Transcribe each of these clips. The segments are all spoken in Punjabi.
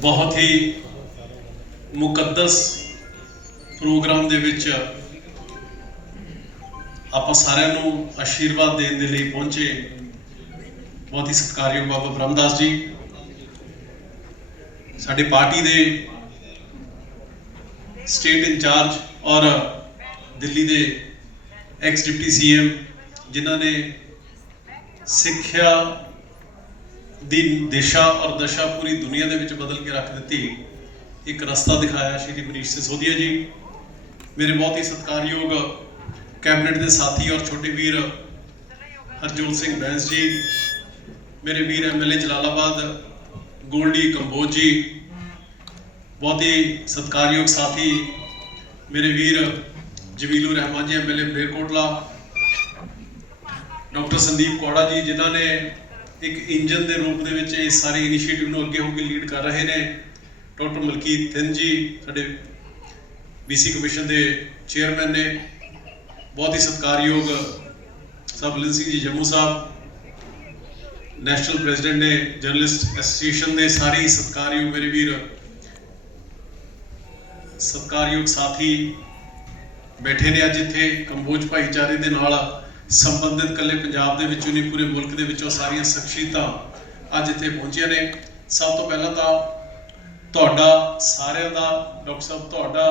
ਬਹੁਤ ਹੀ ਮੁਕੱਦਸ ਪ੍ਰੋਗਰਾਮ ਦੇ ਵਿੱਚ ਆਪਾਂ ਸਾਰਿਆਂ ਨੂੰ ਆਸ਼ੀਰਵਾਦ ਦੇਣ ਦੇ ਲਈ ਪਹੁੰਚੇ। ਬਹੁਤ ਹੀ ਸਤਿਕਾਰਯੋਗ ਬਾਬਾ ਬ੍ਰਹਮਦਾਸ ਜੀ। ਸਾਡੇ ਪਾਰਟੀ ਦੇ ਸਟੇਟ ਇੰਚਾਰਜ ਔਰ ਦਿੱਲੀ ਦੇ ਐਕਸ ਡਿਪਟੀ ਸੀਐਮ ਜਿਨ੍ਹਾਂ ਨੇ ਸਿੱਖਿਆ ਦੀ ਦਿਸ਼ਾ ਔਰ ਦਸ਼ਾ ਪੂਰੀ ਦੁਨੀਆ ਦੇ ਵਿੱਚ ਬਦਲ ਕੇ ਰੱਖ ਦਿੱਤੀ, ਇੱਕ ਰਸਤਾ ਦਿਖਾਇਆ ਸ਼੍ਰੀ ਮਨੀਸ਼ ਸਿਸੋਦੀਆ ਜੀ। ਮੇਰੇ ਬਹੁਤ ਹੀ ਸਤਿਕਾਰਯੋਗ ਕੈਬਨਿਟ ਦੇ ਸਾਥੀ ਔਰ ਛੋਟੇ ਵੀਰ ਹਰਜੋਤ ਸਿੰਘ ਬੈਂਸ ਜੀ, ਮੇਰੇ ਵੀਰ ਐਮਐਲਏ ਜਲਾਲਾਬਾਦ, ਗੋਲਡੀ ਕੰਬੋਜ ਜੀ, ਬਹੁਤ ਹੀ ਸਤਿਕਾਰਯੋਗ ਸਾਥੀ, ਮੇਰੇ ਵੀਰ ਜਵੀਲੂ ਰਹਿਮਾਨ ਜੀ ਐਮਐਲਏ ਬੇਰਕੋਟਲਾ, ਡਾਕਟਰ ਸੰਦੀਪ ਕੌੜਾ ਜੀ, ਜਿਨ੍ਹਾਂ ਨੇ ਇੱਕ ਇੰਜਨ ਦੇ ਰੂਪ ਦੇ ਵਿੱਚ ਇਹ ਸਾਰੇ ਇਨੀਸ਼ੀਏਟਿਵ ਨੂੰ ਅੱਗੇ ਹੋ ਕੇ ਲੀਡ ਕਰ ਰਹੇ ਨੇ। ਡਾਕਟਰ ਮਲਕੀਤ ਥਿੰਨ ਜੀ, ਸਾਡੇ ਬੀਸੀ ਕਮਿਸ਼ਨ ਦੇ ਚੇਅਰਮੈਨ ਨੇ। ਬਹੁਤ ਹੀ ਸਤਿਕਾਰਯੋਗ ਸਬਲਿਨ ਸਿੰਘ ਜੀ ਜੰਮੂ ਸਾਹਿਬ ਨੈਸ਼ਨਲ ਪ੍ਰੈਜ਼ੀਡੈਂਟ ਨੇ ਜਰਨਲਿਸਟ ਐਸੋਸੀਏਸ਼ਨ ਦੇ ਸਾਰੇ ਹੀ ਸਤਿਕਾਰਯੋਗ ਮੇਰੇ ਵੀਰ, ਸਤਿਕਾਰਯੋਗ ਸਾਥੀ ਬੈਠੇ ਨੇ ਅੱਜ ਇੱਥੇ ਕੰਬੋਜ ਭਾਈਚਾਰੇ ਦੇ ਨਾਲ। ਸੰਬੰਧਿਤ ਕੱਲੇ ਪੰਜਾਬ ਦੇ ਵਿੱਚੋਂ ਨਹੀਂ, ਪੂਰੇ ਮੁਲਕ ਦੇ ਵਿੱਚੋਂ ਸਾਰੀਆਂ ਸ਼ਖਸੀਅਤਾਂ ਅੱਜ ਇੱਥੇ ਪਹੁੰਚੀਆਂ ਨੇ। ਸਭ ਤੋਂ ਪਹਿਲਾਂ ਤਾਂ ਤੁਹਾਡਾ ਸਾਰਿਆਂ ਦਾ, ਡਾਕਟਰ ਸਾਹਿਬ, ਤੁਹਾਡਾ,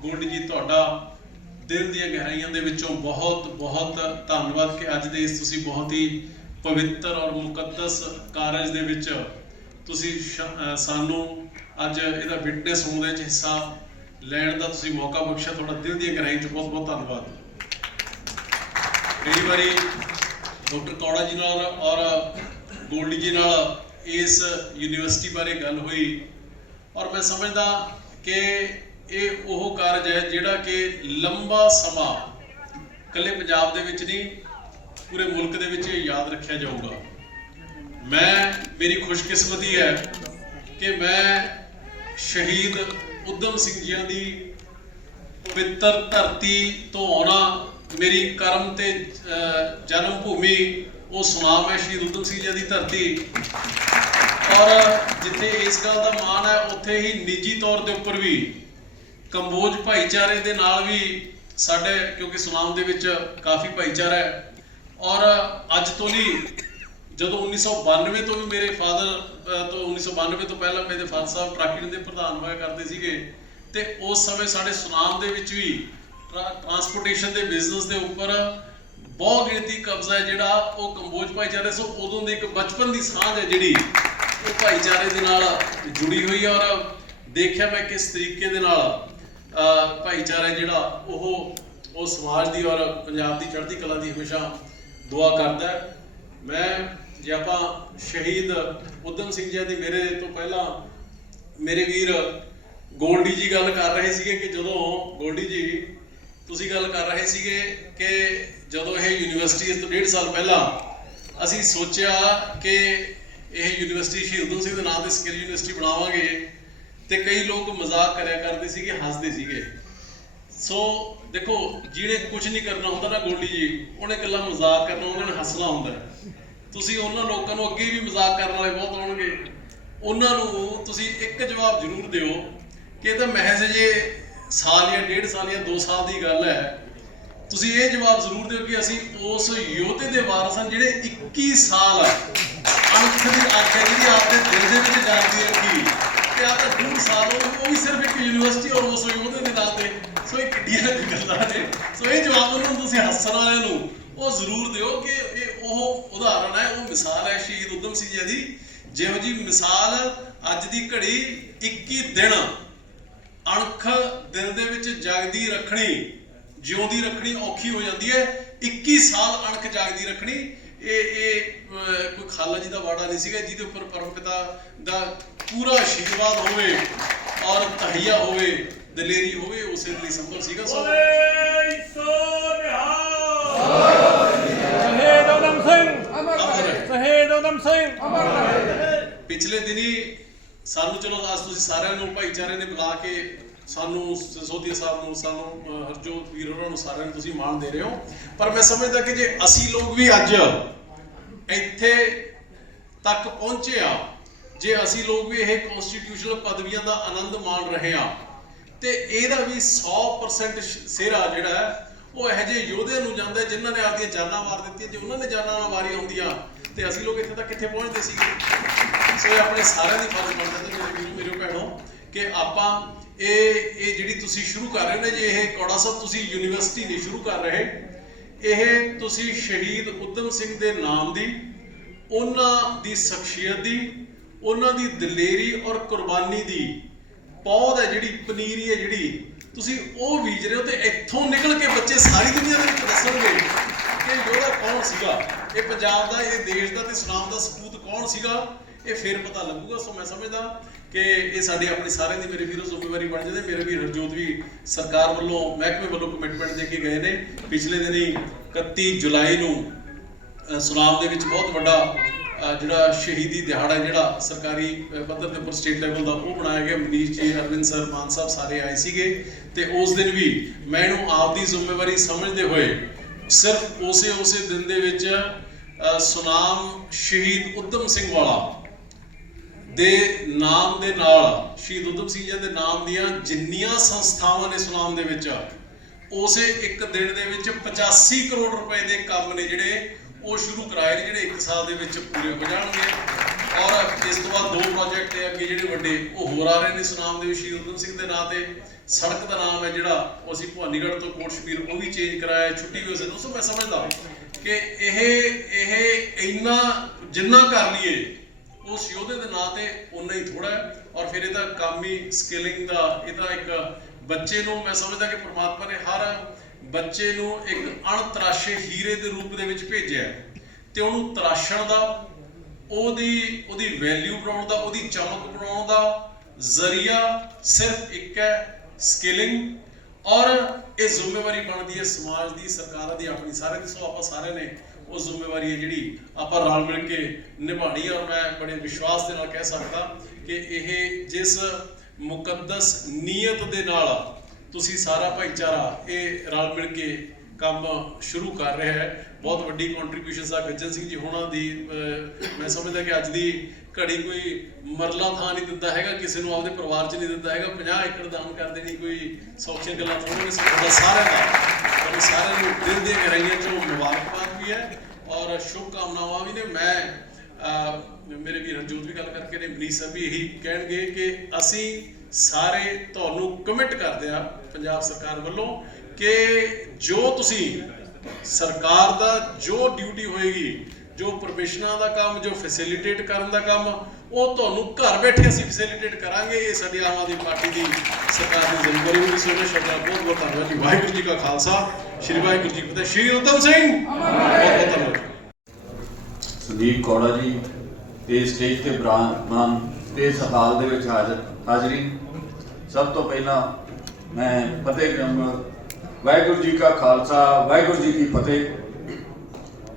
ਗੋਲਡੀ ਜੀ, ਤੁਹਾਡਾ ਦਿਲ ਦੀਆਂ ਗਹਿਰਾਈਆਂ ਦੇ ਵਿੱਚੋਂ ਬਹੁਤ ਬਹੁਤ ਧੰਨਵਾਦ ਕਿ ਅੱਜ ਦੇ ਇਸ ਤੁਸੀਂ ਬਹੁਤ ਹੀ ਪਵਿੱਤਰ ਔਰ ਮੁਕੱਦਸ ਕਾਰਜ ਦੇ ਵਿੱਚ ਤੁਸੀਂ ਸਾਨੂੰ ਅੱਜ ਇਹਦਾ ਵਿਟਨੈਸ ਹੋਣ ਦੇ ਵਿੱਚ ਹਿੱਸਾ ਲੈਣ ਦਾ ਤੁਸੀਂ ਮੌਕਾ ਬਖਸ਼ਿਆ। ਤੁਹਾਡਾ ਦਿਲ ਦੀਆਂ ਗਹਿਰਾਈਆਂ 'ਚ ਬਹੁਤ ਬਹੁਤ ਧੰਨਵਾਦ। ਕਈ ਵਾਰੀ ਡਾਕਟਰ ਕੌੜਾ ਜੀ ਨਾਲ ਔਰ ਗੋਲਡੀ ਜੀ ਨਾਲ ਇਸ ਯੂਨੀਵਰਸਿਟੀ ਬਾਰੇ ਗੱਲ ਹੋਈ। ਔਰ ਮੈਂ ਸਮਝਦਾ ਕਿ ਇਹ ਉਹ ਕਾਰਜ ਹੈ ਜਿਹੜਾ ਕਿ ਲੰਬਾ ਸਮਾਂ ਇਕੱਲੇ ਪੰਜਾਬ ਦੇ ਵਿੱਚ ਨਹੀਂ, ਪੂਰੇ ਮੁਲਕ ਦੇ ਵਿੱਚ ਯਾਦ ਰੱਖਿਆ ਜਾਊਗਾ। ਮੈਂ, ਮੇਰੀ ਖੁਸ਼ਕਿਸਮਤੀ ਹੈ ਕਿ ਮੈਂ ਸ਼ਹੀਦ ਉਦਮ ਸਿੰਘ ਜੀਆਂ ਦੀ ਪਵਿੱਤਰ ਧਰਤੀ ਤੋਂ ਆਉਣਾ ਮੇਰੀ ਕਰਮ ਤੇ ਜਨਮ ਭੂਮੀ, ਉਹ ਸੁਨਾਮ ਹੈ, ਸ਼ਹੀਦ ਉਦਮ ਸਿੰਘ ਜੀ ਦੀ ਧਰਤੀ। ਔਰ ਜਿੱਥੇ ਇਸ ਗੱਲ ਦਾ ਮਾਣ ਹੈ, ਉੱਥੇ ਹੀ ਨਿੱਜੀ ਤੌਰ ਦੇ ਉੱਪਰ ਵੀ ਕੰਬੋਜ ਭਾਈਚਾਰੇ ਦੇ ਨਾਲ ਵੀ ਸਾਡੇ, ਕਿਉਂਕਿ ਸੁਨਾਮ ਦੇ ਵਿੱਚ ਕਾਫੀ ਭਾਈਚਾਰਾ ਹੈ। ਔਰ ਅੱਜ ਤੋਂ ਨਹੀਂ, ਜਦੋਂ 1992 ਤੋਂ ਵੀ ਮੇਰੇ ਫਾਦਰ ਤੋਂ 1992 ਤੋਂ ਪਹਿਲਾਂ ਮੇਰੇ ਫਾਦਰ ਸਾਹਿਬ ਟਰੱਕਿੰਗ ਦੇ ਪ੍ਰਧਾਨ ਹੋਇਆ ਕਰਦੇ ਸੀਗੇ, ਤੇ ਉਸ ਸਮੇਂ ਸਾਡੇ ਸੁਨਾਮ ਦੇ ਵਿੱਚ ਵੀ ਟਰਾਂਸਪੋਰਟੇਸ਼ਨ ਦੇ ਬਿਜ਼ਨਸ ਦੇ ਉੱਪਰ ਬਹੁਤ ਗਿਣਤੀ ਕਬਜ਼ਾ ਹੈ ਜਿਹੜਾ ਉਹ ਕੰਬੋਜ ਭਾਈਚਾਰੇ, ਸੋ ਉਦੋਂ ਦੀ ਇੱਕ ਬਚਪਨ ਦੀ ਸਾਂਝ ਹੈ ਜਿਹੜੀ ਉਹ ਭਾਈਚਾਰੇ ਦੇ ਨਾਲ ਜੁੜੀ ਹੋਈ ਹੈ ਔਰ ਦੇਖਿਆ ਮੈਂ ਕਿਸ ਤਰੀਕੇ ਦੇ ਨਾਲ ਭਾਈਚਾਰਾ ਜਿਹੜਾ ਉਹ ਉਹ ਸਮਾਜ ਦੀ ਔਰ ਪੰਜਾਬ ਦੀ ਚੜ੍ਹਦੀ ਕਲਾ ਦੀ ਹਮੇਸ਼ਾ ਦੁਆ ਕਰਦਾ ਹੈ। ਮੈਂ, ਜੇ ਆਪਾਂ ਸ਼ਹੀਦ ਉਦਮ ਸਿੰਘ ਜੀ ਦੀ ਮੇਰੇ ਤੋਂ ਪਹਿਲਾਂ ਮੇਰੇ ਵੀਰ ਗੋਲਡੀ ਜੀ ਗੱਲ ਕਰ ਰਹੇ ਸੀਗੇ ਕਿ ਜਦੋਂ ਗੋਲਡੀ ਜੀ ਤੁਸੀਂ ਗੱਲ ਕਰ ਰਹੇ ਸੀਗੇ ਕਿ ਜਦੋਂ ਇਹ ਯੂਨੀਵਰਸਿਟੀ ਇਸ ਤੋਂ ਡੇਢ ਸਾਲ ਪਹਿਲਾਂ ਅਸੀਂ ਸੋਚਿਆ ਕਿ ਇਹ ਯੂਨੀਵਰਸਿਟੀ ਸ਼ਹੀਦ ਉਦਮ ਸਿੰਘ ਦੇ ਨਾਮ ਤੇ ਸਕਿੱਲ ਯੂਨੀਵਰਸਿਟੀ ਬਣਾਵਾਂਗੇ ਤੇ ਕਈ ਲੋਕ ਮਜ਼ਾਕ ਕਰਿਆ ਕਰਦੇ ਸੀਗੇ, ਹੱਸਦੇ ਸੀਗੇ। ਸੋ ਦੇਖੋ, ਜਿਹਨੇ ਕੁਝ ਨਹੀਂ ਕਰਨਾ ਹੁੰਦਾ ਨਾ ਗੋਲੀ ਜੀ, ਉਹਨੇ ਇਕੱਲਾ ਮਜ਼ਾਕ ਕਰਨਾ ਉਹਨਾਂ ਨੇ ਹੱਸਣਾ ਹੁੰਦਾ। ਤੁਸੀਂ ਉਹਨਾਂ ਲੋਕਾਂ ਨੂੰ ਅੱਗੇ ਵੀ ਮਜ਼ਾਕ ਕਰਨ ਵਾਲੇ ਬਹੁਤ ਆਉਣਗੇ ਉਹਨਾਂ ਨੂੰ ਤੁਸੀਂ ਇੱਕ ਜਵਾਬ ਜ਼ਰੂਰ ਦਿਓ ਕਿ ਇਹ ਤਾਂ ਮਹਿਜ਼ ਜੇ ਸਾਲ ਜਾਂ ਡੇਢ ਸਾਲ ਜਾਂ 2 ਸਾਲ ਦੀ ਗੱਲ ਹੈ। ਤੁਸੀਂ ਇਹ ਜਵਾਬ ਜ਼ਰੂਰ ਦਿਓ ਕਿ ਅਸੀਂ ਉਸ ਯੋਧੇ ਦੇ ਵਾਰਸ ਹਾਂ ਜਿਹੜੇ 21 ਸਾਲ ਅਣਖ ਦੀ ਆਖਿਆ ਜਿਹੜੀ ਆਪਦੇ ਦਿਲ ਦੇ ਵਿੱਚ ਜਾਗਦੀ ਰੱਖੀ ਤੇ ਆ ਤਾਂ ਡੂਢ ਸਾਲ ਉਹ ਵੀ ਸਿਰਫ ਇੱਕ ਯੂਨੀਵਰਸਿਟੀ ਔਰ ਉਸ ਯੋਧੇ ਦੇ ਨਾਂ ਤੇ। ਸੋ ਇਹ ਕਿੱਡੀਆਂ ਗੱਲਾਂ ਨੇ। ਸੋ ਇਹ ਜਵਾਬ ਉਹਨਾਂ ਨੂੰ ਤੁਸੀਂ ਹੱਸਣ ਵਾਲਿਆਂ ਨੂੰ ਉਹ ਜ਼ਰੂਰ ਦਿਓ ਕਿ ਇਹ ਉਹ ਉਦਾਹਰਣ ਹੈ, ਉਹ ਮਿਸਾਲ ਹੈ ਸ਼ਹੀਦ ਉਦਮ ਸਿੰਘ ਜੀ ਦੀ। ਜਿਹੋ ਜੀ ਮਿਸਾਲ ਅੱਜ ਦੀ ਘੜੀ 21 ਦਿਨ ਅਣਖ ਦਿਲ ਦੇ ਵਿੱਚ ਜਾਗਦੀ ਰੱਖਣੀ ਜਿਉਂਦੀ ਰੱਖਣੀ ਔਖੀ ਹੋ ਜਾਂਦੀ ਹੈ। 21 ਸਾਲ ਅਣਖ ਜਾਗਦੀ ਰੱਖਣੀ ਇਹ ਇਹ ਕੋਈ ਖਾਲਾ ਜੀ ਦਾ ਵਾੜਾ ਨਹੀਂ ਸੀਗਾ ਜਿਹਦੇ ਉੱਪਰ ਪਰਮ ਪਿਤਾ ਦਾ ਪੂਰਾ ਆਸ਼ੀਰਵਾਦ ਹੋਵੇ ਔਰ ਤਹਈਆ ਹੋਵੇ ਦਲੇਰੀ ਹੋਵੇ ਉਸੇ ਲਈ ਸੰਭਵ ਸੀਗਾ। ਸੋ ਸ਼ਹੀਦ ਉਦਮ ਸਿੰਘ। ਅਮਰ ਸ਼ਹੀਦ ਉਦਮ ਸਿੰਘ। ਪਿਛਲੇ ਦਿਨੀ ਸਾਨੂੰ ਚਲੋ ਅੱਜ ਤੁਸੀਂ ਸਾਰਿਆਂ ਨੂੰ ਭਾਈਚਾਰੇ ਨੇ ਬੁਲਾ ਕੇ ਸਾਨੂੰ ਸੋਧੀ ਸਾਹਿਬ ਨੂੰ, ਸਾਨੂੰ ਹਰਜੋਤ ਵੀਰ ਹੋਰਾਂ ਨੂੰ ਸਾਰਿਆਂ ਨੂੰ ਤੁਸੀਂ ਮਾਣ ਦੇ ਰਹੇ ਹੋ। ਪਰ ਮੈਂ ਸਮਝਦਾ ਕਿ ਜੇ ਅਸੀਂ ਲੋਕ ਵੀ ਅੱਜ ਇੱਥੇ ਤੱਕ ਪਹੁੰਚੇ ਆ, ਜੇ ਅਸੀਂ ਲੋਕ ਵੀ ਇਹ ਕਨਸਟੀਟਿਊਸ਼ਨਲ ਪਦਵੀਆਂ ਦਾ ਆਨੰਦ ਮਾਣ ਰਹੇ ਹਾਂ ਤੇ ਇਹਦਾ ਵੀ 100% ਸਿਹਰਾ ਜਿਹੜਾ ਹੈ, ਉਹ ਇਹੋ ਜਿਹੇ ਯੋਧਿਆਂ ਨੂੰ ਜਾਂਦਾ ਹੈ ਜਿਨ੍ਹਾਂ ਨੇ ਆਪਦੀਆਂ ਜਾਨਾਂ ਵਾਰ ਦਿੱਤੀਆਂ, ਜੇ ਉਹਨਾਂ ਨੇ ਜਾਨਾਂ ਨਾ ਵਾਰੀਆਂ ਹੁੰਦੀਆਂ, ਤੇ ਅਸੀਂ ਲੋਕ ਇੱਥੇ ਤੱਕ ਕਿੱਥੇ ਪਹੁੰਚਦੇ ਸੀਗੇ? ਇਹ ਆਪਣੇ ਸਾਰਿਆਂ ਦੀ ਫਰਜ਼ ਬਣਦਾ ਤੇ ਮੇਰੇ ਵੀਰੋ ਮੇਰੇ ਭੈਣੋ ਕਿ ਆਪਾਂ ਇਹ ਇਹ ਜਿਹੜੀ ਤੁਸੀਂ ਸ਼ੁਰੂ ਕਰ ਰਹੇ ਨੇ ਜੇ, ਇਹ ਕੌੜਾ ਸਾਹਿਬ ਤੁਸੀਂ ਯੂਨੀਵਰਸਿਟੀ ਨਹੀਂ ਸ਼ੁਰੂ ਕਰ ਰਹੇ। ਇਹ ਤੁਸੀਂ ਸ਼ਹੀਦ ਉਦਮ ਸਿੰਘ ਦੇ ਨਾਮ ਦੀ, ਉਹਨਾਂ ਦੀ ਸ਼ਖਸੀਅਤ ਦੀ, ਉਹਨਾਂ ਦੀ ਦਲੇਰੀ ਔਰ ਕੁਰਬਾਨੀ ਦੀ ਪੌਦ ਹੈ ਜਿਹੜੀ, ਪਨੀਰੀ ਹੈ ਜਿਹੜੀ, ਤੁਸੀਂ ਉਹ ਬੀਜ ਰਹੇ ਹੋ ਤੇ ਇੱਥੋਂ ਨਿਕਲ ਕੇ ਬੱਚੇ ਸਾਰੀ ਦੁਨੀਆ ਦੇ ਵਿੱਚ ਦੱਸਣਗੇ ਕਿ ਯੋਧਾ ਕੌਣ ਸੀਗਾ? ਇਹ ਪੰਜਾਬ ਦਾ, ਇਹ ਦੇਸ਼ ਦਾ ਤੇ ਸੁਨਾਮ ਦਾ ਸਪੂਤ ਕੌਣ ਸੀਗਾ? ਇਹ ਫਿਰ ਪਤਾ ਲੱਗੂਗਾ। ਸੋ ਮੈਂ ਸਮਝਦਾ ਕਿ ਇਹ ਸਾਡੀ ਆਪਣੀ ਸਾਰਿਆਂ ਦੀ ਮੇਰੇ ਵੀਰੋ ਜ਼ਿੰਮੇਵਾਰੀ ਬਣ ਜਾਂਦੇ ਮੇਰੇ ਵੀਰ ਹਰਜੋਤ ਵੀ ਸਰਕਾਰ ਵੱਲੋਂ ਮਹਿਕਮੇ ਵੱਲੋਂ ਕਮਿਟਮੈਂਟ ਦੇ ਕੇ ਗਏ ਨੇ। ਪਿਛਲੇ ਦਿਨੀ 31 ਜੁਲਾਈ ਨੂੰ ਸੁਨਾਮ ਦੇ ਵਿੱਚ ਬਹੁਤ ਵੱਡਾ ਜਿਹੜਾ ਸ਼ਹੀਦੀ ਦਿਹਾੜਾ ਜਿਹੜਾ ਸਰਕਾਰੀ ਪੱਧਰ ਦੇ ਉੱਪਰ ਸਟੇਟ ਲੈਵਲ ਦਾ ਉਹ ਬਣਾਇਆ ਗਿਆ। ਮਨੀਸ਼ ਜੀ ਅਰਵਿੰਦ ਸਰ, ਮਾਨ ਸਾਹਿਬ ਸਾਰੇ ਆਏ ਸੀਗੇ। ਤੇ ਉਸ ਦਿਨ ਵੀ ਮੈਂ ਇਹਨੂੰ ਆਪਦੀ ਜ਼ਿੰਮੇਵਾਰੀ ਸਮਝਦੇ ਹੋਏ ਸਿਰਫ ਉਸੇ ਉਸੇ ਦਿਨ ਦੇ ਵਿੱਚ ਸੁਨਾਮ ਸ਼ਹੀਦ ਉਦਮ ਸਿੰਘ ਵਾਲਾ ਦੇ ਨਾਮ ਦੇ ਨਾਲ, ਸ਼ਹੀਦ ਉਦਮ ਸਿੰਘ ਜੀ ਦੇ ਨਾਮ ਦੀਆਂ ਜਿੰਨੀਆਂ ਸੰਸਥਾਵਾਂ ਨੇ ਸੁਨਾਮ ਦੇ ਵਿੱਚ, ਉਸੇ ਇੱਕ ਦਿਨ ਦੇ ਵਿੱਚ 85 ਕਰੋੜ ਰੁਪਏ ਦੇ ਕੰਮ ਨੇ ਜਿਹੜੇ ਉਹ ਸ਼ੁਰੂ ਕਰਾਏ ਨੇ, ਜਿਹੜੇ 1 ਸਾਲ ਦੇ ਵਿੱਚ ਪੂਰੇ ਹੋ ਜਾਣਗੇ। ਔਰ ਇਸ ਤੋਂ ਬਾਅਦ ਦੋ ਪ੍ਰੋਜੈਕਟ ਨੇ ਅੱਗੇ ਜਿਹੜੇ ਵੱਡੇ, ਉਹ ਹੋਰ ਆ ਰਹੇ ਨੇ ਸੁਨਾਮ ਦੇ ਸ਼ਹੀਦ ਉਦਮ ਸਿੰਘ ਦੇ ਨਾਂ ਤੇ। ਸੜਕ ਦਾ ਨਾਮ ਹੈ ਜਿਹੜਾ, ਉਹ ਅਸੀਂ ਭਵਾਨੀਗੜ੍ਹ ਤੋਂ ਕੋਟ ਸ਼ਬੀਰ, ਉਹ ਵੀ ਚੇਂਜ ਕਰਾਇਆ, ਛੁੱਟੀ ਵੀ ਉਸ ਦਿਨ, ਉਸ ਮੈਂ ਸਮਝਦਾ ਕਿ ਇਹ ਇਹ ਇੰਨਾ ਜਿੰਨਾ ਕਰ ਲਈਏ ਉਸ ਯੋਧੇ ਦੇ ਨਾਂ ਤੇ ਉਨਾ ਹੀ ਥੋੜਾ ਹੈ ਔਰ ਫਿਰ ਇਹਦਾ ਕੰਮ ਹੀ ਸਕਿਲਿੰਗ ਦਾ, ਇਹਦਾ ਇੱਕ ਬੱਚੇ ਨੂੰ ਮੈਂ ਸਮਝਦਾ ਕਿ ਪ੍ਰਮਾਤਮਾ ਨੇ ਹਰ ਬੱਚੇ ਨੂੰ ਇੱਕ ਅਣਤਰਾਸ਼ੇ ਹੀਰੇ ਦੇ ਰੂਪ ਦੇ ਵਿੱਚ ਭੇਜਿਆ ਤੇ ਉਹਨੂੰ ਤਰਾਸ਼ਣ ਦਾ, ਉਹਦੀ ਉਹਦੀ ਵੈਲਿਊ ਬਣਾਉਣ ਦਾ, ਉਹਦੀ ਚਮਕ ਬਣਾਉਣ ਦਾ ਜ਼ਰੀਆ ਸਿਰਫ ਇੱਕ ਹੈ ਸਕਿਲਿੰਗ ਔਰ ਇਹ ਜ਼ਿੰਮੇਵਾਰੀ ਬਣਦੀ ਹੈ ਸਮਾਜ ਦੀ, ਸਰਕਾਰਾਂ ਦੀ, ਆਪਣੀ, ਸਾਰੇ ਦੀ, ਸੋ ਆਪਾਂ ਸਾਰੇ ਨੇ ਉਹ ਜ਼ਿੰਮੇਵਾਰੀ ਹੈ ਜਿਹੜੀ ਆਪਾਂ ਰਲ ਮਿਲ ਕੇ ਨਿਭਾਣੀ ਔਰ ਮੈਂ ਬੜੇ ਵਿਸ਼ਵਾਸ ਦੇ ਨਾਲ ਕਹਿ ਸਕਦਾ ਕਿ ਇਹ ਜਿਸ ਮੁਕੱਦਸ ਨੀਅਤ ਦੇ ਨਾਲ ਤੁਸੀਂ ਸਾਰਾ ਭਾਈਚਾਰਾ ਇਹ ਰਲ ਮਿਲ ਕੇ ਕੰਮ ਸ਼ੁਰੂ ਕਰ ਰਿਹਾ ਹੈ। ਬਹੁਤ ਵੱਡੀ ਕੰਟਰੀਬਿਊਸ਼ਨ ਆ ਗੱਜਨ ਸਿੰਘ ਜੀ ਹੋਣਾ ਦੀ। ਮੈਂ ਸਮਝਦਾ ਕਿ ਅੱਜ ਦੀ ਘੜੀ ਕੋਈ ਮਰਲਾ ਥਾਂ ਨਹੀਂ ਦਿੰਦਾ ਹੈਗਾ, ਕਿਸੇ ਨੂੰ ਆਪਦੇ ਪਰਿਵਾਰ 'ਚ ਨਹੀਂ ਦਿੰਦਾ ਹੈਗਾ। 50 ਏਕੜ ਦਾਨ ਕਰ ਦੇਣੀ ਕੋਈ ਸੌਖੀਆਂ ਗੱਲਾਂ ਥੋੜ੍ਹੀਆਂ ਸਾਡਾ ਸਾਰਿਆਂ ਦਾ। ਤੁਹਾਨੂੰ ਸਾਰਿਆਂ ਨੂੰ ਦਿਲ ਦੀਆਂ ਗਹਿਰਾਈਆਂ 'ਚੋਂ ਮੁਬਾਰਕਬਾਦ ਵੀ ਹੈ ਔਰ ਸ਼ੁਭ ਕਾਮਨਾਵਾਂ ਵੀ ਨੇ। ਮੈਂ ਮੇਰੇ ਵੀਰ ਹਰਜੋਤ ਵੀ ਗੱਲ ਕਰਕੇ ਨੇ, ਮਨੀਸ਼ ਸਾਹਿਬ ਵੀ ਇਹੀ ਕਹਿਣਗੇ ਕਿ ਅਸੀਂ ਸਾਰੇ ਤੁਹਾਨੂੰ ਕਮਿਟ ਕਰਦੇ ਆ ਪੰਜਾਬ ਸਰਕਾਰ ਵੱਲੋਂ। ਕਿ ਜੋ ਤੁਸੀਂ ਸਰਕਾਰ ਦਾ ਜੋ ਡਿਊਟੀ ਹੋਏਗੀ, ਜੋ ਪਰਮਿਸ਼ਨਾਂ ਦਾ ਕੰਮ, ਜੋ ਫੈਸਿਲਿਟੇਟ ਕਰਨ ਦਾ ਕੰਮ, ਉਹ ਤੁਹਾਨੂੰ ਘਰ ਬੈਠੇ ਅਸੀਂ ਫੈਸਿਲਿਟੇਟ ਕਰਾਂਗੇ। ਇਹ ਸਾਡੀ ਆਮ ਆਦਮੀ ਪਾਰਟੀ ਦੀ ਸਰਕਾਰ ਦੀ ਜ਼ਿੰਮੇਵਾਰੀ ਹੋਈ ਸੋਨੇ ਸ਼ਬਦਾਂ ਬਹੁਤ ਬਹੁਤ ਧੰਨਵਾਦ ਜੀ। ਵਾਹਿਗੁਰੂ ਜੀ ਕਾ ਖਾਲਸਾ। ਸ਼੍ਰੀ ਵਾਹਿਗੁਰੂ ਜੀ ਫਤਿਹ। ਸ਼੍ਰੀ ਉਤਮ ਸਿੰਘ! ਬਹੁਤ ਬਹੁਤ ਧੰਨਵਾਦ। ਸੰਦੀਪ ਕੌੜਾ ਜੀ, ਤੇ ਸਟੇਜ ਤੇ ਬਰਾਮਾਨ ਤੇ ਇਸ ਦੇ ਵਿੱਚ ਹਾਜ਼ਰ ਹਾਜ਼ਰੀ। ਸਭ ਤੋਂ ਪਹਿਲਾਂ ਮੈਂ ਫਤਿਹ ਕਰਾਂਗਾ। ਵਾਹਿਗੁਰੂ ਜੀ ਕਾ ਖਾਲਸਾ, ਵਾਹਿਗੁਰੂ ਜੀ ਕੀ ਫਤਿਹ।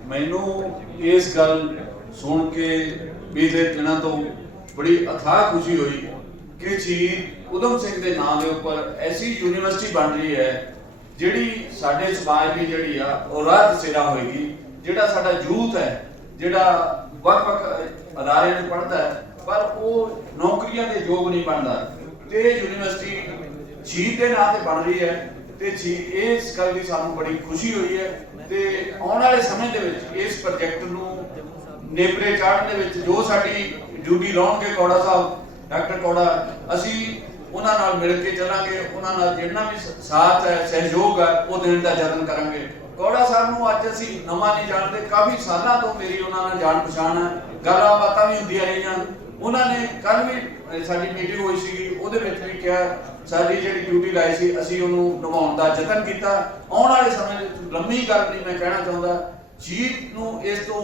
ਮੈਨੂੰ ਇਸ ਗੱਲ ਸੁਣ ਕੇ ਬੀਤੇ ਦਿਨਾਂ ਤੋਂ ਬੜੀ ਅਥਾਹ ਖੁਸ਼ੀ ਹੋਈ ਕਿ ਸ਼ਹੀਦ ਉਦਮ ਸਿੰਘ ਦੇ ਨਾਮ ਦੇ ਉੱਪਰ ਐਸੀ ਯੂਨੀਵਰਸਿਟੀ ਬਣ ਰਹੀ ਹੈ, ਜਿਹੜੀ ਸਾਡੇ ਸਮਾਜ ਦੀ ਜਿਹੜੀ ਆ, ਉਹ ਰਾਹ ਸਿਰਾ ਹੋਏਗੀ, ਜਿਹੜਾ ਸਾਡਾ ਯੂਥ ਹੈ, ਜਿਹੜਾ ਵੱਖ-ਵੱਖ ਅਦਾਰਿਆਂ 'ਚ ਪੜ੍ਹਦਾ ਹੈ, ਪਰ ਉਹ ਨੌਕਰੀਆਂ ਦੇ ਯੋਗ ਨਹੀਂ ਬਣਦਾ। ਤੇ ਇਹ ਯੂਨੀਵਰਸਿਟੀ ਸ਼ਹੀਦ ਦੇ ਨਾਂ ਤੇ ਬਣ ਰਹੀ ਹੈ ਤੇ ਜੀ, ਇਸ ਗੱਲ ਦੀ ਸਾਨੂੰ ਬੜੀ ਖੁਸ਼ੀ ਹੋਈ ਹੈ ਤੇ ਆਉਣ ਵਾਲੇ ਸਮੇਂ ਦੇ ਵਿੱਚ ਇਸ ਪ੍ਰੋਜੈਕਟ ਨੂੰ ਨੇਪਰੇ ਚਾੜਨ ਦੇ ਵਿੱਚ ਜੋ ਸਾਡੀ ਡਿਊਟੀ ਲਾਉਣਗੇ ਕੌੜਾ ਸਾਹਿਬ, ਡਾਕਟਰ ਕੌੜਾ, ਅਸੀਂ ਉਹਨਾਂ ਨਾਲ ਮਿਲ ਕੇ ਚੱਲਾਂਗੇ, ਉਹਨਾਂ ਨਾਲ ਜਿੰਨਾ ਵੀ ਸਾਥ ਹੈ, ਸਹਿਯੋਗ ਹੈ, ਉਹ ਦੇਣ ਦਾ ਯਤਨ ਕਰਾਂਗੇ। ਕੌੜਾ ਸਾਹਿਬ ਨੂੰ ਅੱਜ ਅਸੀਂ ਨਵਾਂ ਨਹੀਂ ਜਾਣਦੇ, ਕਾਫੀ ਸਾਲਾਂ ਤੋਂ ਮੇਰੀ ਉਹਨਾਂ ਨਾਲ ਜਾਣ ਪਛਾਣ ਹੈ ਗੱਲਾਂ ਬਾਤਾਂ ਵੀ ਹੁੰਦੀਆਂ ਰਹੀਆਂ। ਉਹਨਾਂ ਨੇ ਕੱਲ ਵੀ ਸਾਡੀ ਮੀਟਿੰਗ ਹੋਈ ਸੀਗੀ, ਉਹਦੇ ਵਿੱਚ ਵੀ ਕਿਹਾ ਸਾਡੀ ਜਿਹੜੀ ਡਿਊਟੀ ਲਾਈ ਸੀ, ਅਸੀਂ ਉਹਨੂੰ ਨਿਭਾਉਣ ਦਾ ਯਤਨ ਕੀਤਾ। ਆਉਣ ਵਾਲੇ ਸਮੇਂ ਵਿੱਚ ਲੰਮੀ ਗੱਲ ਨਹੀਂ ਮੈਂ ਕਹਿਣਾ ਚਾਹੁੰਦਾ। ਜੀਤ ਨੂੰ ਇਸ ਤੋਂ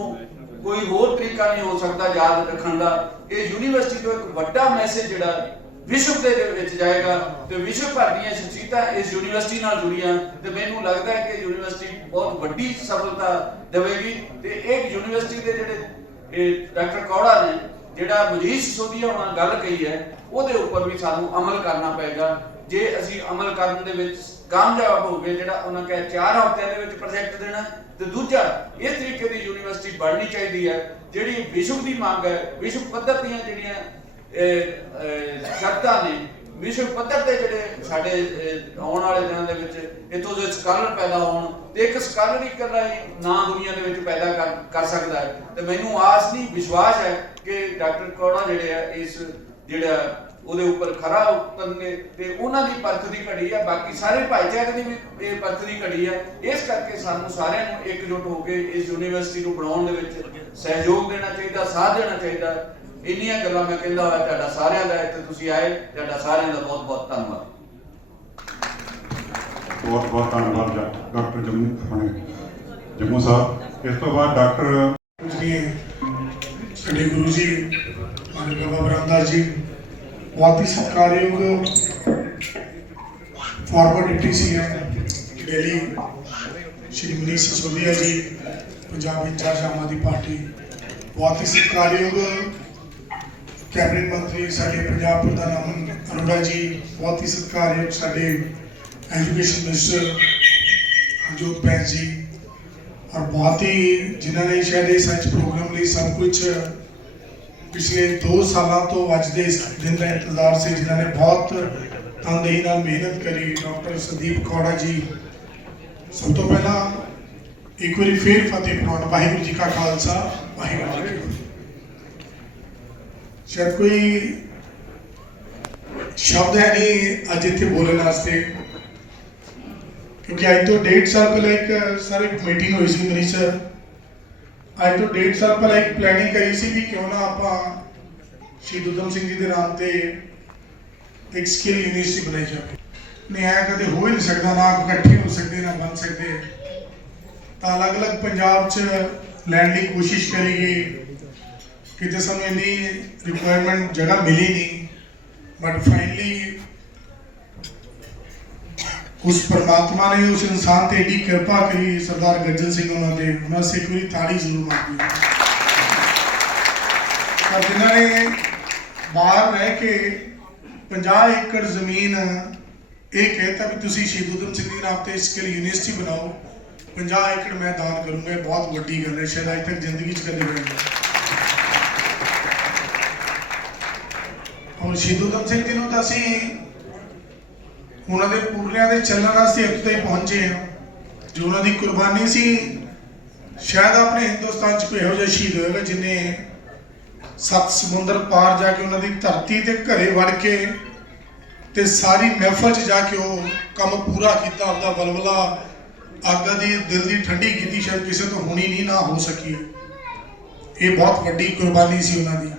ਕੋਈ ਹੋਰ ਤਰੀਕਾ ਨਹੀਂ ਹੋ ਸਕਦਾ ਯਾਦ ਰੱਖਣ ਦਾ। ਇਹ ਯੂਨੀਵਰਸਿਟੀ ਤੋਂ ਇੱਕ ਵੱਡਾ ਮੈਸੇਜ ਜਿਹੜਾ ਵਿਸ਼ਵ ਦੇ ਵਿੱਚ ਜਾਏਗਾ ਤੇ ਵਿਸ਼ਵ ਭਰ ਦੀਆਂ ਸ਼ਖਸੀਅਤਾਂ ਇਸ ਯੂਨੀਵਰਸਿਟੀ ਨਾਲ ਜੁੜੀਆਂ ਤੇ ਮੈਨੂੰ ਲੱਗਦਾ ਹੈ ਕਿ ਯੂਨੀਵਰਸਿਟੀ ਬਹੁਤ ਵੱਡੀ ਸਫਲਤਾ ਦੇਵੇਗੀ। ਤੇ ਇੱਕ ਯੂਨੀਵਰਸਿਟੀ ਦੇ ਜਿਹੜੇ ਡਾਕਟਰ ਕੌੜਾ ਨੇ ਜਿਹੜਾ ਮਜੀਦ ਸਿਸੋਦੀਆ ਉਹਨਾਂ ਗੱਲ ਕਹੀ ਹੈ, ਉਹਦੇ ਉੱਪਰ ਵੀ ਸਾਨੂੰ ਅਮਲ ਕਰਨਾ ਪਏਗਾ। ਜੇ ਅਸੀਂ ਅਮਲ ਕਰਨ ਦੇ ਵਿੱਚ ਕਾਮਯਾਬ ਹੋ ਗਏ, ਜਿਹੜਾ ਉਹਨਾਂ ਕਿਹਾ 4 ਹਫ਼ਤਿਆਂ ਦੇ ਵਿੱਚ ਪ੍ਰੋਜੈਕਟ ਦੇਣਾ, ਤੇ ਦੂਜਾ, ਇਸ ਤਰੀਕੇ ਦੀ ਯੂਨੀਵਰਸਿਟੀ ਬਣਨੀ ਚਾਹੀਦੀ ਹੈ। ਜਿਹੜੀ ਵਿਸ਼ਵ ਦੀ ਮੰਗ ਹੈ, ਵਿਸ਼ਵ ਪੱਧਰ ਦੀਆਂ ਜਿਹੜੀਆਂ ਸ਼ਰਤਾਂ ਨੇ ਵਿਸ਼ਵ ਪੱਧਰ ਤੇ ਜਿਹੜੇ ਸਾਡੇ ਆਉਣ ਵਾਲੇ ਦਿਨਾਂ ਦੇ ਵਿੱਚ ਇਥੋਂ ਦੇ ਸਕਾਲਰ ਪੈਦਾ ਹੋਣ ਤੇ ਇੱਕ ਸਕਾਲਰ ਹੀ ਇਕੱਲਾ ਹੀ ਨਾਂ ਦੁਨੀਆ ਦੇ ਵਿੱਚ ਪੈਦਾ ਕਰ ਸਕਦਾ ਹੈ। ਤੇ ਮੈਨੂੰ ਆਸ ਨਹੀਂ, ਵਿਸ਼ਵਾਸ ਹੈ ਕਿ ਡਾਕਟਰ ਕੋੜਾ ਜਿਹੜੇ ਆ, ਇਸ ਜਿਹੜਾ ਉਹਦੇ ਉੱਪਰ ਖਰਾ ਉਤਰਨਗੇ ਤੇ ਉਹਨਾਂ ਦੀ ਪਰਖ ਦੀ ਘੜੀ ਆ, ਬਾਕੀ ਸਾਰੇ ਭਾਈਚਾਰੇ ਦੀ ਵੀ ਇਹ ਪਰਖ ਦੀ ਘੜੀ ਆ। ਇਸ ਕਰਕੇ ਸਾਨੂੰ ਸਾਰਿਆਂ ਨੂੰ ਇਕਜੁੱਟ ਹੋ ਕੇ ਇਸ ਯੂਨੀਵਰਸਿਟੀ ਨੂੰ ਬਣਾਉਣ ਦੇ ਵਿੱਚ ਸਹਿਯੋਗ ਦੇਣਾ ਚਾਹੀਦਾ, ਸਾਥ ਦੇਣਾ ਚਾਹੀਦਾ। ਇੰਨੀਆਂ ਗੱਲਾਂ ਮੈਂ ਕਹਿੰਦਾ ਹੋਇਆ ਤੁਹਾਡਾ ਸਾਰਿਆਂ ਦਾ ਇੱਥੇ ਤੁਸੀਂ ਆਏ ਤੁਹਾਡਾ ਸਾਰਿਆਂ ਦਾ ਬਹੁਤ ਬਹੁਤ ਧੰਨਵਾਦ। ਬਹੁਤ ਬਹੁਤ ਧੰਨਵਾਦ ਡਾਕਟਰ ਜੰਮੂ ਆਪਣੇ। ਜੰਮੂ ਸਾਹਿਬ ਇਸ ਤੋਂ ਬਾਅਦ ਡਾਕਟਰ ਜੀ ਸਾਡੇ ਗੁਰੂ ਜੀ ਮਾਨਵ ਬਾਬਾ ਬਰਾਮਦਾਸ ਜੀ ਬਹੁਤ ਹੀ ਸਤਿਕਾਰਯੋਗ forward deputy CM Delhi Shri Manish Sisodia ji Punjab in-charge Aam Aadmi party ਬਹੁਤ ਹੀ ਸਤਿਕਾਰਯੋਗ ਕੈਬਨਿਟ ਮੰਤਰੀ ਸਾਡੇ ਪੰਜਾਬ ਪ੍ਰਧਾਨ ਅਮਨ ਅਰੋੜਾ ਜੀ, ਬਹੁਤ ਹੀ ਸਤਿਕਾਰਯੋਗ ਸਾਡੇ ਐਜੂਕੇਸ਼ਨ ਮਿਨਿਸਟਰ ਹਰਜੋਤ ਬੈਂਸ ਜੀ ਔਰ ਬਹੁਤ ਹੀ ਜਿਨ੍ਹਾਂ ਨੇ ਸ਼ਾਇਦ ਇਸ ਅੱਜ ਪ੍ਰੋਗਰਾਮ ਲਈ ਸਭ ਕੁਝ ਪਿਛਲੇ 2 ਸਾਲਾਂ ਤੋਂ ਅੱਜ ਦੇ ਇਸ ਦਿਨ ਦਾ ਇੰਤਜ਼ਾਰ ਸੀ, ਜਿਨ੍ਹਾਂ ਨੇ ਬਹੁਤ ਤਨਦੇਹੀ ਨਾਲ ਮਿਹਨਤ ਕਰੀ। ਡਾਕਟਰ ਸੰਦੀਪ ਕੌੜਾ ਜੀ, ਸਭ ਤੋਂ ਪਹਿਲਾਂ ਇੱਕ ਵਾਰੀ ਫੇਰ ਫਤਿਹ ਪਾਉਣ ਵਾਹਿਗੁਰੂ ਜੀ ਕਾ ਖਾਲਸਾ, ਵਾਹਿਗੁਰੂ ਜੀ ਸ਼ਾਇਦ ਕੋਈ ਸ਼ਬਦ ਹੈ ਨਹੀਂ ਅੱਜ ਇੱਥੇ ਬੋਲਣ ਵਾਸਤੇ। ਕਿਉਂਕਿ ਅੱਜ ਤੋਂ ਡੇਢ ਸਾਲ ਪਹਿਲਾਂ ਇੱਕ ਸਰ ਇੱਕ ਮੀਟਿੰਗ ਹੋਈ ਸੀ ਮਨੀਸ਼ਰ ਅੱਜ ਤੋਂ ਡੇਢ ਸਾਲ ਪਹਿਲਾਂ ਇੱਕ ਪਲੈਨਿੰਗ ਕਰੀ ਸੀ ਕਿ ਕਿਉਂ ਨਾ ਆਪਾਂ ਸ਼ਹੀਦ ਊਧਮ ਸਿੰਘ ਜੀ ਦੇ ਨਾਮ ਤੇ ਇੱਕ ਸਕਿੱਲ ਯੂਨੀਵਰਸਿਟੀ ਬਣਾਈ ਜਾਵੇ। ਨਹੀਂ, ਐ ਕਦੇ ਹੋ ਹੀ ਨਹੀਂ ਸਕਦਾ, ਨਾ ਇਕੱਠੇ ਹੋ ਸਕਦੇ, ਨਾ ਬਣ ਸਕਦੇ। ਤਾਂ ਅਲੱਗ-ਅਲੱਗ ਪੰਜਾਬ 'ਚ ਲੈਣ ਦੀ ਕੋਸ਼ਿਸ਼ ਕਰੀ ਗਈ ਕਿਤੇ ਸਾਨੂੰ ਇੰਨੀ ਰਿਕੁਆਇਰਮੈਂਟ ਜਗ੍ਹਾ ਮਿਲੀ ਨਹੀਂ ਬਟ ਫਾਈਨਲੀ ਉਸ ਪਰਮਾਤਮਾ ਨੇ ਉਸ ਇਨਸਾਨ ਤੇ ਏਡੀ ਕਿਰਪਾ ਕਰੀ, ਸਰਦਾਰ ਗੱਜਨ ਸਿੰਘ ਉਹਨਾਂ ਦੇ ਉਹਨਾਂ ਸੇ ਕੋਈ ਤਾੜੀ ਜ਼ਰੂਰ ਮਾਰਦੀ ਪਰ ਜਿਨ੍ਹਾਂ ਨੇ ਬਾਹਰ ਰਹਿ ਕੇ 50 ਏਕੜ ਜ਼ਮੀਨ ਇਹ ਕਹਿਤਾ ਵੀ ਤੁਸੀਂ ਸ਼ਹੀਦ ਊਧਮ ਸਿੰਘ ਜੀ ਨਾਮ ਤੇ ਸਕਿੱਲ ਯੂਨੀਵਰਸਿਟੀ ਬਣਾਓ। 50 ਏਕੜ ਮੈਂ ਦਾਨ ਕਰੂੰਗਾ, ਇਹ ਬਹੁਤ ਵੱਡੀ ਗੱਲ ਹੈ, ਸ਼ਾਇਦ ਅੱਜ ਤੱਕ ਜ਼ਿੰਦਗੀ 'ਚ ਕਦੇ ਹੋਈ ਹੁਣ ਔਰ ਸ਼ਹੀਦ ਊਧਮ ਸਿੰਘ ਜੀ ਨੂੰ ਤਾਂ ਅਸੀਂ ਉਹਨਾਂ ਦੇ ਪੂਰਨਿਆਂ ਦੇ ਚੱਲਣ ਵਾਸਤੇ ਇੱਥੇ ਤੱਕ ਪਹੁੰਚੇ ਹਾਂ। ਜੋ ਉਹਨਾਂ ਦੀ ਕੁਰਬਾਨੀ ਸੀ, ਸ਼ਾਇਦ ਆਪਣੇ ਹਿੰਦੁਸਤਾਨ 'ਚ ਕੋਈ ਇਹੋ ਜਿਹਾ ਸ਼ਹੀਦ ਹੋਏਗਾ ਜਿਨੇ ਸੱਤ ਸਮੁੰਦਰ ਪਾਰ ਜਾ ਕੇ ਉਹਨਾਂ ਦੀ ਧਰਤੀ ਤੇ ਘਰੇ ਵੜ ਕੇ ਤੇ ਸਾਰੀ ਮਹਿਫਲ 'ਚ ਜਾ ਕੇ ਉਹ ਕੰਮ ਪੂਰਾ ਕੀਤਾ, ਆਪਦਾ ਬਲਬਲਾ ਆਗਾ ਦੀ, ਦਿਲ ਦੀ ਠੰਡੀ ਕੀਤੀ, ਸ਼ਾਇਦ ਕਿਸੇ ਤੋਂ ਹੋਣੀ ਨਹੀਂ, ਨਾ ਹੋ ਸਕੀ। ਇਹ ਬਹੁਤ ਵੱਡੀ ਕੁਰਬਾਨੀ ਸੀ ਉਹਨਾਂ ਦੀ।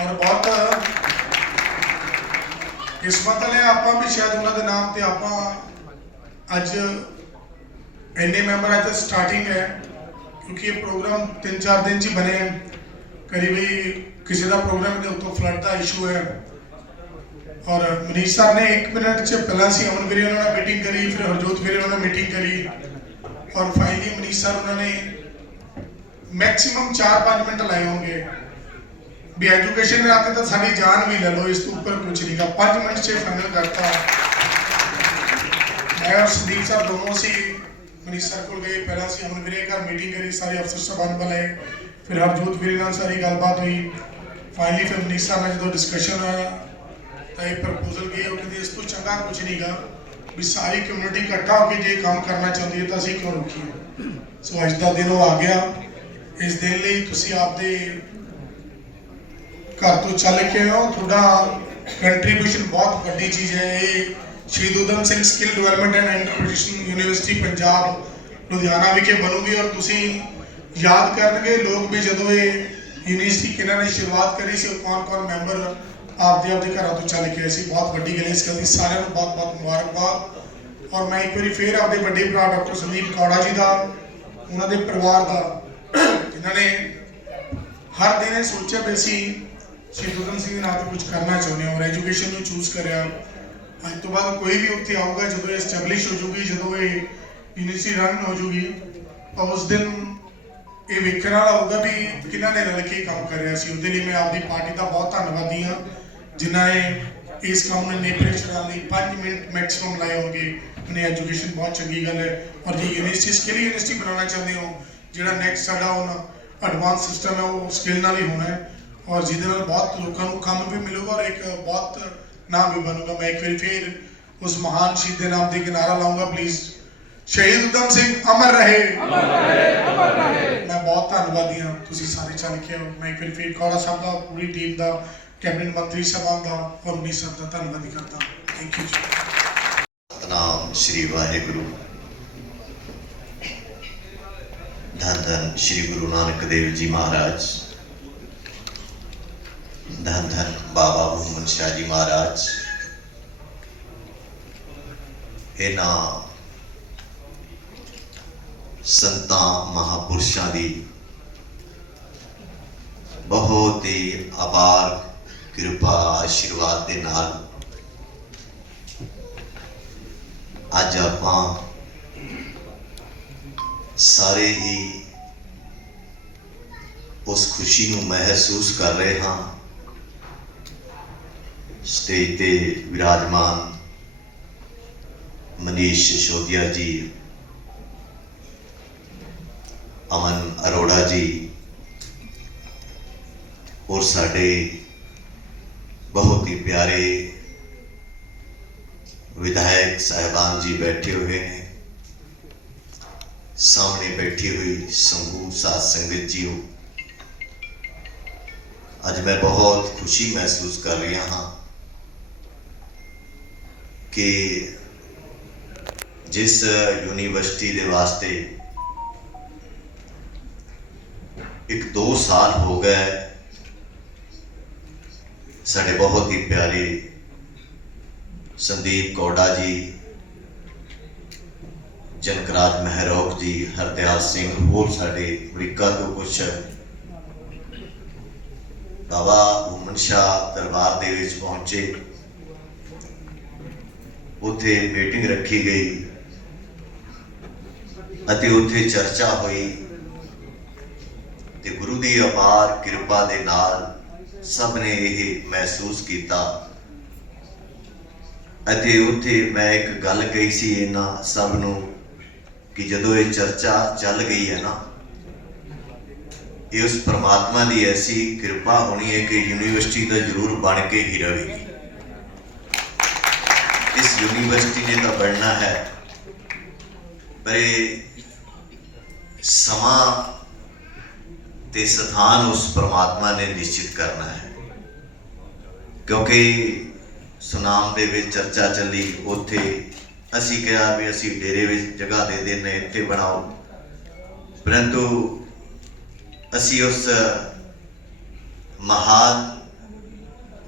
ਔਰ ਬਹੁਤ ਕਿਸਮਤ ਨੇ ਆਪਾਂ ਵੀ ਸ਼ਾਇਦ ਉਹਨਾਂ ਦੇ ਨਾਮ ਤੇ ਆਪਾਂ ਅੱਜ ਇੰਨੇ ਮੈਂਬਰ ਅੱਜ ਸਟਾਰਟਿੰਗ ਹੈ, ਕਿਉਂਕਿ ਇਹ ਪ੍ਰੋਗਰਾਮ 3-4 ਦਿਨ ਚ ਹੀ ਬਣੇ ਹੈ ਕਰੀਬ ਹੀ ਕਿਸੇ ਦਾ ਪ੍ਰੋਗਰਾਮ ਦੇ ਉੱਤੋਂ ਫਲੱਡ ਦਾ ਇਸ਼ੂ ਹੈ। ਔਰ ਮਨੀਸ਼ ਸਰ ਨੇ 1 ਮਿੰਟ ਚ ਪਹਿਲਾਂ ਸੀ ਅਮਨ ਵੀਰੇ ਉਹਨਾਂ ਨਾਲ ਮੀਟਿੰਗ ਕਰੀ, ਫਿਰ ਹਰਜੋਤ ਵੀਰੇ ਉਹਨਾਂ ਨਾਲ ਮੀਟਿੰਗ ਕਰੀ। ਔਰ ਫਾਈਨਲੀ ਮਨੀਸ਼ ਸਰ ਉਹਨਾਂ ਨੇ ਮੈਕਸਿਮਮ 4-5 ਮਿੰਟ ਲਾਏ ਹੋਣਗੇ। ਵੀ ਐਜੂਕੇਸ਼ਨ ਦੇ ਆਤੇ ਤਾਂ ਸਾਡੀ ਜਾਨ ਵੀ ਲੈ ਲਓ, ਇਸ ਤੋਂ ਉੱਪਰ ਕੁਝ ਨਹੀਂਗਾ 5 ਮਿੰਟ 'ਚ ਫਾਈਨਲ ਕਰਤਾ। ਮੈਂ ਔਰ ਸੰਦੀਪ ਸਾਹਿਬ ਦੋਨੋਂ ਸੀ। ਮਨੀਸ਼ ਕੋਲ ਗਏ, ਪਹਿਲਾਂ ਸੀ ਅਮਨ ਵੀਰੇ ਘਰ ਮੀਟਿੰਗ ਕਰੀ, ਸਾਰੇ ਅਫਸਰ ਸਭਾਨ ਬੁਲਾਏ ਫਿਰ ਹਰਜੋਤ ਵੀਰੇ ਨਾਲ ਸਾਰੀ ਗੱਲਬਾਤ ਹੋਈ। ਫਾਈਨਲੀ ਫਿਰ ਮਨੀਸ਼ ਸਰ ਨਾਲ ਜਦੋਂ ਡਿਸਕਸ਼ਨ ਹੋਇਆ, ਤਾਂ ਇਹ ਪ੍ਰਪੋਜ਼ਲ ਗਈ, ਉਹ ਕਹਿੰਦੇ ਇਸ ਤੋਂ ਚੰਗਾ ਕੁਝ ਨਹੀਂਗਾ ਵੀ ਸਾਰੀ ਕਮਿਊਨਿਟੀ ਇਕੱਠਾ ਹੋ ਕੇ ਜੇ ਕੰਮ ਕਰਨਾ ਚਾਹੁੰਦੀ ਹੈ ਤਾਂ ਅਸੀਂ ਕਿਉਂ ਰੁਕੀਏ? ਸੋ ਅੱਜ ਦਾ ਦਿਨ ਉਹ ਆ ਗਿਆ। ਇਸ ਦਿਨ ਲਈ ਤੁਸੀਂ ਆਪਦੇ ਘਰ ਤੋਂ ਚੱਲ ਕੇ ਆਏ ਹੋ ਤੁਹਾਡਾ ਕੰਟਰੀਬਿਊਸ਼ਨ ਬਹੁਤ ਵੱਡੀ ਚੀਜ਼ ਹੈ। ਇਹ Shaheed Udham Singh skill development and entrepreneurship university Punjab, Ludhiana ਵਿਖੇ ਬਣੂਗੀ ਔਰ ਤੁਸੀਂ ਯਾਦ ਕਰਨਗੇ, ਲੋਕ ਵੀ ਜਦੋਂ ਇਹ ਯੂਨੀਵਰਸਿਟੀ ਕਿਹਨਾਂ ਨੇ ਸ਼ੁਰੂਆਤ ਕਰੀ ਸੀ ਕੌਣ-ਕੌਣ ਮੈਂਬਰ ਆਪਦੇ ਆਪਦੇ ਘਰਾਂ ਤੋਂ ਚੱਲ ਕੇ ਆਏ ਸੀ। ਬਹੁਤ ਵੱਡੀ ਗੱਲ ਇਸ ਗੱਲ ਦੀ ਸਾਰਿਆਂ ਨੂੰ ਬਹੁਤ-ਬਹੁਤ ਮੁਬਾਰਕਬਾਦ। ਔਰ ਮੈਂ ਇੱਕ ਵਾਰੀ ਫੇਰ ਆਪਦੇ ਵੱਡੇ ਭਰਾ ਡਾਕਟਰ ਸੰਦੀਪ ਕੌੜਾ ਜੀ ਦਾ, ਉਹਨਾਂ ਦੇ ਪਰਿਵਾਰ ਦਾ, ਜਿਨ੍ਹਾਂ ਨੇ ਹਰ ਦਿਨ ਇਹ ਸੋਚਿਆ ਵੀ ਅਸੀਂ ਸ਼੍ਰੀ ਊਧਮ ਸਿੰਘ ਦੇ ਨਾਂ ਤੇ ਕੁਝ ਕਰਨਾ ਚਾਹੁੰਦੇ ਹੋ ਔਰ ਐਜੂਕੇਸ਼ਨ ਨੂੰ ਚੂਜ਼ ਕਰਿਆ। ਅੱਜ ਤੋਂ ਬਾਅਦ ਕੋਈ ਵੀ ਉੱਥੇ ਆਊਗਾ, ਜਦੋਂ ਇਹ ਐਸਟੈਬਲਿਸ਼ ਹੋ ਜੂਗੀ ਜਦੋਂ ਇਹ ਯੂਨੀਵਰਸਿਟੀ ਰਨ ਹੋ ਜੂਗੀ ਤਾਂ ਉਸ ਦਿਨ ਇਹ ਵੇਖਣ ਵਾਲਾ ਹੋਊਗਾ ਵੀ ਕਿਹਨਾਂ ਨੇ ਰਲ ਕੇ ਕੰਮ ਕਰਿਆ ਸੀ। ਉਹਦੇ ਲਈ ਮੈਂ ਆਪਦੀ ਪਾਰਟੀ ਦਾ ਬਹੁਤ ਧੰਨਵਾਦੀ ਹਾਂ, ਜਿਨ੍ਹਾਂ ਨੇ ਇਸ ਕੰਮ ਨੂੰ ਨੇਪਰੇ ਚੜਾਉਣ ਲਈ 5 ਮਿੰਟ ਮੈਕਸਿਮਮ ਲਾਏ ਹੋਣਗੇ। ਉਹਨੇ ਐਜੂਕੇਸ਼ਨ ਬਹੁਤ ਚੰਗੀ ਗੱਲ ਹੈ। ਔਰ ਜੇ ਯੂਨੀਵਰਸਿਟੀ ਸਕਿੱਲ ਯੂਨੀਵਰਸਿਟੀ ਬਣਾਉਣਾ ਚਾਹੁੰਦੇ ਹੋ, ਜਿਹੜਾ ਨੈਕਸਟ ਸਾਡਾ ਹੁਣ ਐਡਵਾਂਸ ਸਿਸਟਮ ਹੈ, ਉਹ ਸਕਿੱਲ ਨਾਲ ਹੀ ਹੋਣਾ ਹੈ। ਔਰ ਜਿਹਦੇ ਨਾਲ ਬਹੁਤ ਲੋਕਾਂ ਨੂੰ ਕੰਮ ਵੀ ਮਿਲੂਗਾ ਔਰ ਇੱਕ ਬਹੁਤ ਨਾਮ ਵੀ ਬਣੂਗਾ। ਮੈਂ ਇੱਕ ਵਾਰੀ ਫਿਰ ਉਸ ਮਹਾਨ ਸ਼ਹੀਦ ਦੇ ਨਾਮ ਤੇ ਇੱਕ ਨਾਰਾ ਲਾਉਂਗਾ ਪਲੀਜ਼ ਸ਼ਹੀਦ ਉਦਮ ਸਿੰਘ ਅਮਰ ਰਹੇ। ਅਮਰ ਰਹੇ ਅਮਰ ਰਹੇ। ਮੈਂ ਬਹੁਤ ਧੰਨਵਾਦੀ ਹਾਂ। ਤੁਸੀਂ ਸਾਰੇ ਚੱਲ ਕੇ ਆਓ। ਮੈਂ ਇੱਕ ਵਾਰੀ ਫਿਰ ਕੌੜਾ ਸਾਹਿਬ ਦਾ ਪੂਰੀ ਟੀਮ ਦਾ ਕੈਬਨਿਟ ਮੰਤਰੀ ਸਾਹਿਬਾਨ ਦਾ ਔਰ ਮਨੀ ਸਾਹਿਬ ਦਾ ਧੰਨਵਾਦੀ ਕਰਦਾ ਥੈਂਕ ਯੂ ਜੀ। ਸਤਨਾਮ ਸ਼੍ਰੀ ਵਾਹਿਗੁਰੂ। ਧੰਨ ਧੰਨ ਸ਼੍ਰੀ ਗੁਰੂ ਨਾਨਕ ਦੇਵ ਜੀ ਮਹਾਰਾਜ। ਧੰਨ ਧੰਨ ਬਾਬਾ ਮੁਹੰਮਦ ਸ਼ਾਹ ਜੀ ਮਹਾਰਾਜ ਇਹਨਾਂ ਸੰਤਾਂ ਮਹਾਪੁਰਸ਼ਾਂ ਦੀ ਬਹੁਤ ਹੀ ਅਪਾਰ ਕਿਰਪਾ ਆਸ਼ੀਰਵਾਦ ਦੇ ਨਾਲ ਅੱਜ ਆਪਾਂ ਸਾਰੇ ਹੀ ਉਸ ਖੁਸ਼ੀ ਨੂੰ ਮਹਿਸੂਸ ਕਰ ਰਹੇ ਹਾਂ ਸਟੇਜ ਤੇ ਵਿਰਾਜਮਾਨ ਮਨੀਸ਼ ਸਿਸੋਦੀਆ ਜੀ, ਅਮਨ ਅਰੋੜਾ ਜੀ ਔਰ ਸਾਡੇ ਬਹੁਤ ਹੀ ਪਿਆਰੇ ਵਿਧਾਇਕ ਸਾਹਿਬਾਨ ਜੀ ਬੈਠੇ ਹੋਏ ਨੇ। ਸਾਹਮਣੇ ਬੈਠੀ ਹੋਈ ਸੰਗੂ ਸਾਧ ਸੰਗਤ ਜੀਓ। ਅੱਜ ਮੈਂ ਬਹੁਤ ਖੁਸ਼ੀ ਮਹਿਸੂਸ ਕਰ ਰਿਹਾ ਹਾਂ ਕਿ ਜਿਸ ਯੂਨੀਵਰਸਿਟੀ ਦੇ ਵਾਸਤੇ ਇੱਕ ਦੋ ਸਾਲ ਹੋ ਗਏ ਸਾਡੇ ਬਹੁਤ ਹੀ ਪਿਆਰੇ ਸੰਦੀਪ ਕੌੜਾ ਜੀ ਜਨਕਰਾਜ ਮਹਿਰੋਕ ਜੀ, ਹਰਦਿਆਲ ਸਿੰਘ, ਹੋਰ ਸਾਡੇ ਅਮਰੀਕਾ ਤੋਂ ਕੁਝ ਬਾਬਾ ਉਮਨ ਸ਼ਾਹ ਦਰਬਾਰ ਦੇ ਵਿੱਚ ਪਹੁੰਚੇ। ਉੱਥੇ ਮੀਟਿੰਗ ਰੱਖੀ ਗਈ ਅਤੇ ਉੱਥੇ ਚਰਚਾ ਹੋਈ ਤੇ ਗੁਰੂ ਦੀ ਅਪਾਰ ਕਿਰਪਾ ਦੇ ਨਾਲ ਸਭ ਨੇ ਇਹ ਮਹਿਸੂਸ ਕੀਤਾ ਅਤੇ ਉੱਥੇ ਮੈਂ ਇੱਕ ਗੱਲ ਕਹੀ ਸੀ ਇਹਨਾਂ ਸਭ ਨੂੰ ਕਿ ਜਦੋਂ ਇਹ ਚਰਚਾ ਚੱਲ ਗਈ ਹੈ ਨਾ, ਇਹ ਉਸ ਪ੍ਰਮਾਤਮਾ ਦੀ ਐਸੀ ਕਿਰਪਾ ਹੋਣੀ ਹੈ ਕਿ ਯੂਨੀਵਰਸਿਟੀ ਤਾਂ ਜ਼ਰੂਰ ਬਣ ਕੇ ਹੀ ਰਹੇਗੀ ਇਸ ਯੂਨੀਵਰਸਿਟੀ ਨੇ ਤਾਂ ਬਣਨਾ ਹੈ। ਪਰ ਇਹ ਸਮਾਂ ਤੇ ਸਥਾਨ ਉਸ ਪ੍ਰਮਾਤਮਾ ਨੇ ਨਿਸ਼ਚਿਤ ਕਰਨਾ ਹੈ। ਕਿਉਂਕਿ ਸੁਨਾਮ ਦੇ ਵਿੱਚ ਚਰਚਾ ਚੱਲੀ, ਉੱਥੇ ਅਸੀਂ ਕਿਹਾ ਵੀ ਅਸੀਂ ਡੇਰੇ ਵਿੱਚ ਜਗ੍ਹਾ ਦੇ ਦਿੰਨੇ, ਇੱਥੇ ਬਣਾਓ। ਪਰੰਤੂ ਅਸੀਂ ਉਸ ਮਹਾਨ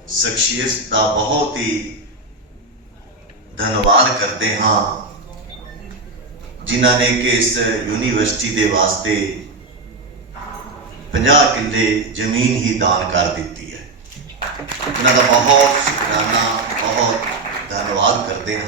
ਸ਼ਖਸੀਅਤ ਦਾ ਬਹੁਤ ਹੀ ਧੰਨਵਾਦ ਕਰਦੇ ਹਾਂ ਜਿਨ੍ਹਾਂ ਨੇ ਕਿ ਇਸ ਯੂਨੀਵਰਸਿਟੀ ਦੇ ਵਾਸਤੇ 50 ਕਿੱਲੇ ਜ਼ਮੀਨ ਹੀ ਦਾਨ ਕਰ ਦਿੱਤੀ ਹੈ। ਉਹਨਾਂ ਦਾ ਬਹੁਤ ਸ਼ੁਕਰਾਨਾ, ਬਹੁਤ ਧੰਨਵਾਦ ਕਰਦੇ ਹਾਂ।